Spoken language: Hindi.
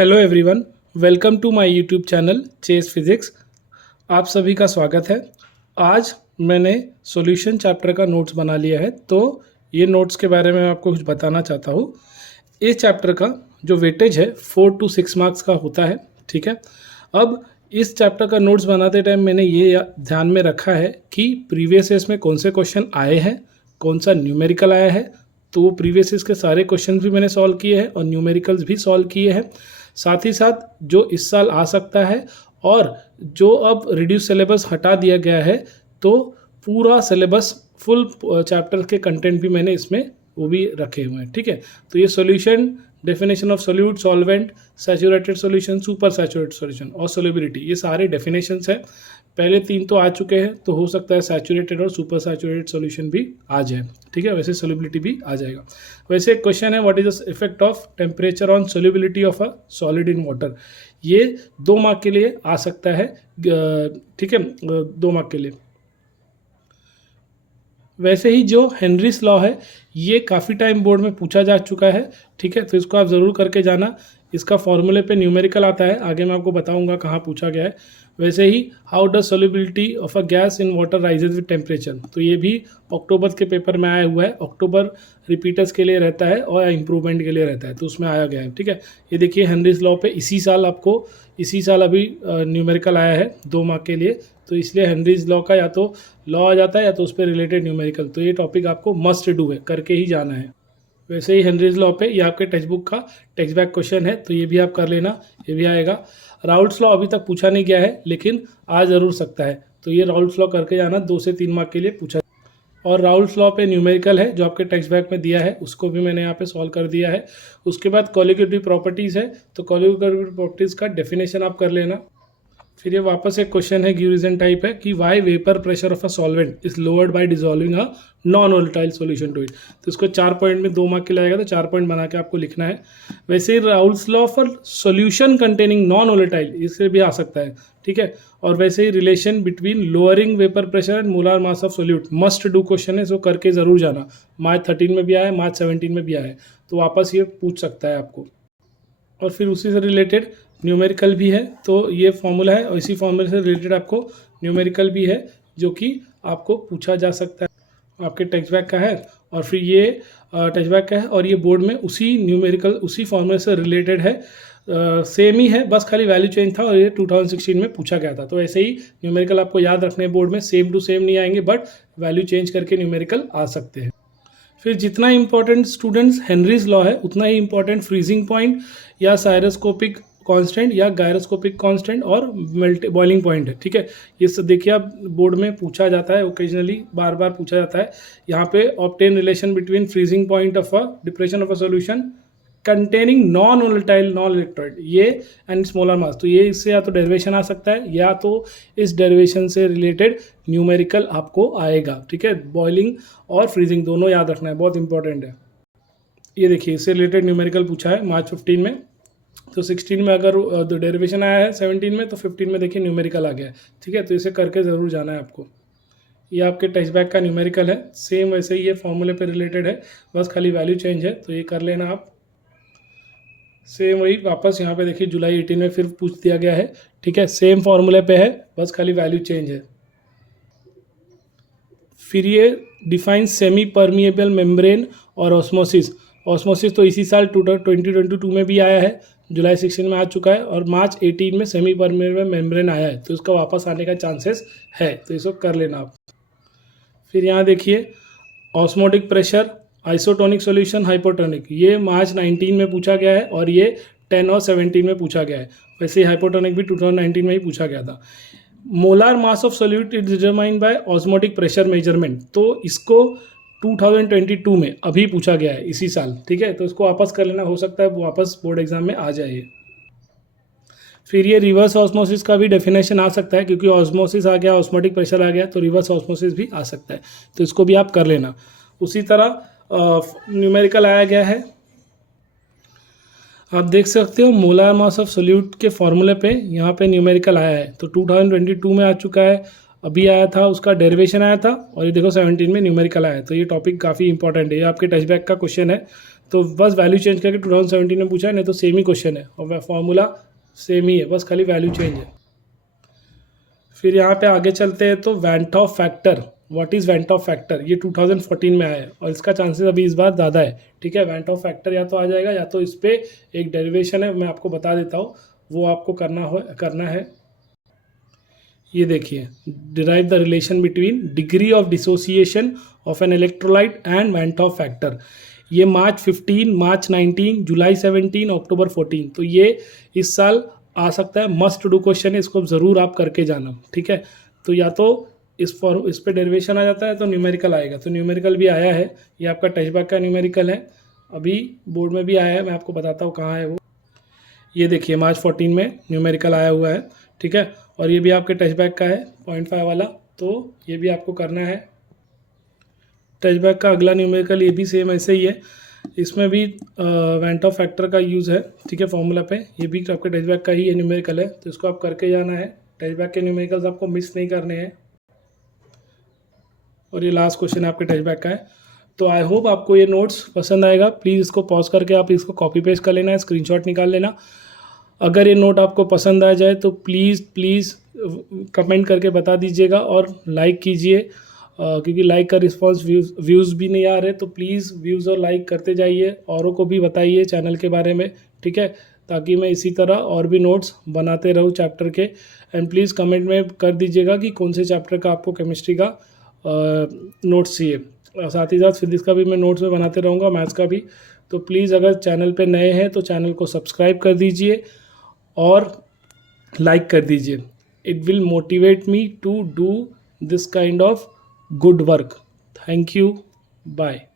Hello everyone, welcome to my YouTube channel chess physics. आप सभी का स्वागत है। आज मैंने सॉल्यूशन चैप्टर का नोट्स बना लिया है, तो ये नोट्स के बारे में आपको कुछ बताना चाहता हूँ। इस चैप्टर का जो वेटेज है 4 to 6 मार्क्स का होता है, ठीक है। अब इस चैप्टर का नोट्स बनाते टाइम मैंने ये ध्यान में रखा है कि प्रीवियस ईयर्स में कौन से क्वेश्चन आए हैं, कौन सा न्यूमेरिकल आया है। तो वो प्रीवियस ईयर्स के सारे क्वेश्चन भी मैंने सॉल्व किए हैं और न्यूमेरिकल्स भी सॉल्व किए हैं। साथ ही साथ जो इस साल आ सकता है और जो अब रिड्यूस सिलेबस हटा दिया गया है, तो पूरा सिलेबस फुल चैप्टर के कंटेंट भी मैंने इसमें वो भी रखे हुए हैं, ठीक है। तो ये solution, definition of solute, solvent, saturated solution, super saturated solution और सोल्युबिलिटी, ये सारे डेफिनेशंस हैं। पहले 3 तो आ चुके हैं, तो हो सकता है सैचुरेटेड और सुपर सैचुरेटेड सॉल्यूशन भी आ जाए, ठीक है। वैसे सोल्युबिलिटी भी आ जाएगा। वैसे एक क्वेश्चन है, what is the effect of temperature on solubility of a solid in water. ये 2 मार्क के लिए आ सकता है, ठीक है, 2 मार्क के लिए। वैसे ही जो हेनरीज लॉ है, ये काफ़ी टाइम बोर्ड में पूछा जा चुका है, ठीक है। तो इसको आप ज़रूर करके जाना। इसका फॉर्मूले पे न्यूमेरिकल आता है, आगे मैं आपको बताऊंगा कहाँ पूछा गया है। वैसे ही how does solubility of a gas in water rises with temperature, तो ये भी अक्टूबर के पेपर में आया हुआ है। अक्टूबर रिपीटर्स के लिए रहता है और इम्प्रूवमेंट के लिए रहता है, तो उसमें आया गया है, ठीक है। ये देखिए हेनरीज लॉ पे इसी साल अभी न्यूमेरिकल आया है 2 मार्क के लिए। तो इसलिए हेनरीज लॉ का या तो लॉ आ जाता है या तो उस पर रिलेटेड न्यूमेरिकल। तो ये टॉपिक आपको मस्ट डू है, करके ही जाना है। वैसे ही हेनरीज लॉ पे ये आपके टेक्स्ट बुक का टेक्स्ट बैक क्वेश्चन है, तो ये भी आप कर लेना, ये भी आएगा। राउल्ट्स लॉ अभी तक पूछा नहीं गया है, लेकिन आ जरूर सकता है, तो ये राउल्ट्स लॉ करके जाना, 2 से 3 मार्क के लिए पूछा। और राउल्ट्स लॉ पे न्यूमेरिकल है जो आपके टेक्स्ट बैक में दिया है, उसको भी मैंने यहाँ पे सॉल्व कर दिया है। उसके बाद कॉलिगेटिव प्रॉपर्टीज़ है, तो कॉलिगेटिव प्रॉपर्टीज़ का डेफिनेशन आप कर लेना। फिर ये वापस एक क्वेश्चन है, गिव रीजन टाइप है कि why vapour pressure of a solvent is lowered by dissolving a non volatile solution to it. तो इसको 4 पॉइंट में 2 मार्क के लाएगा, तो 4 पॉइंट बना के आपको लिखना है। वैसे ही Raoult's law for solution containing non volatile, इससे भी आ सकता है, ठीक है। और वैसे ही relation between lowering vapour pressure and molar mass of solute, must do question है, इसको करके जरूर जाना। मार्च 13 में भी आया है, मार्च 17 में भी आया है, तो वापस ये पूछ सकता है आपको। और फिर उसी से रिलेटेड न्यूमेरिकल भी है, तो ये फॉर्मूला है और इसी फॉर्मूले से रिलेटेड आपको न्यूमेरिकल भी है, जो कि आपको पूछा जा सकता है। आपके टेक्स्ट बैक का है और फिर ये टेक्स्ट बैक का है, और ये बोर्ड में उसी न्यूमेरिकल उसी फॉर्मूले से रिलेटेड है। सेम ही है, बस खाली वैल्यू चेंज था और ये 2016 में पूछा गया था। तो ऐसे ही न्यूमेरिकल आपको याद रखने बोर्ड में सेम टू सेम नहीं आएंगे, बट वैल्यू चेंज करके न्यूमेरिकल आ सकते हैं। फिर जितना इंपॉर्टेंट स्टूडेंट्स हेनरीज लॉ है, उतना ही इंपॉर्टेंट फ्रीजिंग पॉइंट या साइरोस्कोपिक कांस्टेंट या गायरोस्कोपिक कांस्टेंट और बॉइलिंग पॉइंट है, ठीक है। ये सब देखिए आप बोर्ड में पूछा जाता है, ओकेजनली बार बार पूछा जाता है। यहाँ पे obtain relation between freezing point of a depression of a solution containing non volatile non electrolyte, ये एंड स्मॉलर मास। तो ये इससे या तो डेरिवेशन आ सकता है या तो इस डेरिवेशन से रिलेटेड न्यूमेरिकल आपको आएगा, ठीक है। बॉइलिंग और फ्रीजिंग दोनों याद रखना है, बहुत इंपॉर्टेंट है। ये देखिए इससे रिलेटेड न्यूमेरिकल पूछा है मार्च 15 में। तो 16 में अगर डेरिवेशन आया है 17 में, तो 15 में देखिए न्यूमेरिकल आ गया है, ठीक है। तो इसे करके ज़रूर जाना है आपको। ये आपके टेक्स्ट बैक का न्यूमेरिकल है, सेम वैसे ही ये फॉर्मूले पे रिलेटेड है, बस खाली वैल्यू चेंज है, तो ये कर लेना आप। सेम वही वापस यहाँ पे देखिए जुलाई 18 में फिर पूछ दिया गया है, ठीक है। सेम फॉर्मूले पे है, बस खाली वैल्यू चेंज है। फिर ये डिफाइन सेमी परमिएबल मेम्ब्रेन और ऑस्मोसिस। ऑस्मोसिस तो इसी साल 2022 में भी आया है, जुलाई 16 में आ चुका है, और मार्च 18 में सेमी परमिएबल मेम्ब्रेन आया है, तो इसका वापस आने का चांसेस है, तो इसको कर लेना आप। फिर यहाँ देखिए osmotic pressure, isotonic solution, hypotonic, ये मार्च 19 में पूछा गया है और ये 10 और 17 में पूछा गया है। वैसे ही हाइपोटोनिक भी 2019 में ही पूछा गया था। Molar mass of solute is determined by osmotic pressure measurement, तो इसको 2022 में अभी पूछा गया है, इसी साल, ठीक है। तो इसको वापस कर लेना, हो सकता है वापस बोर्ड एग्जाम में आ जाए। फिर ये रिवर्स ऑस्मोसिस का भी डेफिनेशन आ सकता है, क्योंकि ऑस्मोसिस आ गया, ऑस्मोटिक प्रेशर आ गया, तो रिवर्स ऑस्मोसिस भी आ सकता है, तो इसको भी आप कर लेना। उसी तरह न्यूमेरिकल आया गया है, आप देख सकते हो मोलार मास ऑफ सोल्यूट के फॉर्मूले पे यहाँ पे न्यूमेरिकल आया है, तो 2022 में आ चुका है, अभी आया था, उसका डेरिवेशन आया था, और ये देखो 17 में न्यूमेरिकल आया है। तो ये टॉपिक काफ़ी इंपॉर्टेंट है, ये आपके टेक्स्ट बैक का क्वेश्चन है, तो बस वैल्यू चेंज करके 2017 में पूछा है, नहीं तो सेम ही क्वेश्चन है और फॉर्मूला सेम ही है, बस खाली वैल्यू चेंज है। फिर यहाँ पे आगे चलते हैं तो went of factor, what is went of factor, ये 2014 में आया है और इसका चांसेस अभी इस बार ज़्यादा है। ठीक है, वेंट ऑफ फैक्टर या तो आ जाएगा या तो इस पर एक डेरिवेशन है, मैं आपको बता देता हूँ, वो आपको करना है। ये देखिए, derive the relation between degree of dissociation of an electrolyte and went of factor. ये मार्च 15, मार्च 19, जुलाई 17, अक्टूबर 14, तो ये इस साल आ सकता है, मस्ट डू क्वेश्चन है, इसको ज़रूर आप करके जाना। ठीक है, तो या तो इस पे डेरिवेशन आ जाता है तो न्यूमेरिकल आएगा, तो न्यूमेरिकल भी आया है, ये आपका टचबैक का न्यूमेरिकल है, अभी बोर्ड में भी आया है, मैं आपको बताता हूँ कहाँ है वो। ये देखिए मार्च 14 में न्यूमेरिकल आया हुआ है। ठीक है, और ये भी आपके टचबैक का है 0.5 वाला, तो ये भी आपको करना है। टचबैक का अगला न्यूमेरिकल ये भी सेम ऐसे ही है, इसमें भी वेंट ऑफ फैक्टर का यूज़ है। ठीक है, फॉर्मूला पे ये भी आपके टचबैक का ही है न्यूमेरिकल है, तो इसको आप करके जाना है। टचबैक के न्यूमेरिकल्स आपको मिस नहीं करने हैं। और ये लास्ट क्वेश्चन आपके टचबैक का है। तो आई होप आपको ये नोट्स पसंद आएगा। प्लीज़ इसको पॉज करके आप इसको कॉपी पेस्ट कर लेना है, स्क्रीनशॉट निकाल लेना। अगर ये नोट आपको पसंद आ जाए तो प्लीज़ कमेंट करके बता दीजिएगा और लाइक कीजिए, क्योंकि लाइक का रिस्पांस व्यूज़ भी नहीं आ रहे, तो प्लीज़ व्यूज़ और लाइक करते जाइए, औरों को भी बताइए चैनल के बारे में। ठीक है, ताकि मैं इसी तरह और भी नोट्स बनाते रहूँ चैप्टर के। एंड प्लीज़ कमेंट में कर दीजिएगा कि कौन से चैप्टर का आपको केमिस्ट्री का नोट्स चाहिए। साथ ही साथ फिजिक्स का भी मैं नोट्स में बनाते रहूँगा, मैथ्स का भी। तो प्लीज़ अगर चैनल पे नए हैं तो चैनल को सब्सक्राइब कर दीजिए और लाइक कर दीजिए। It will motivate me to do this kind of good work. Thank you. Bye.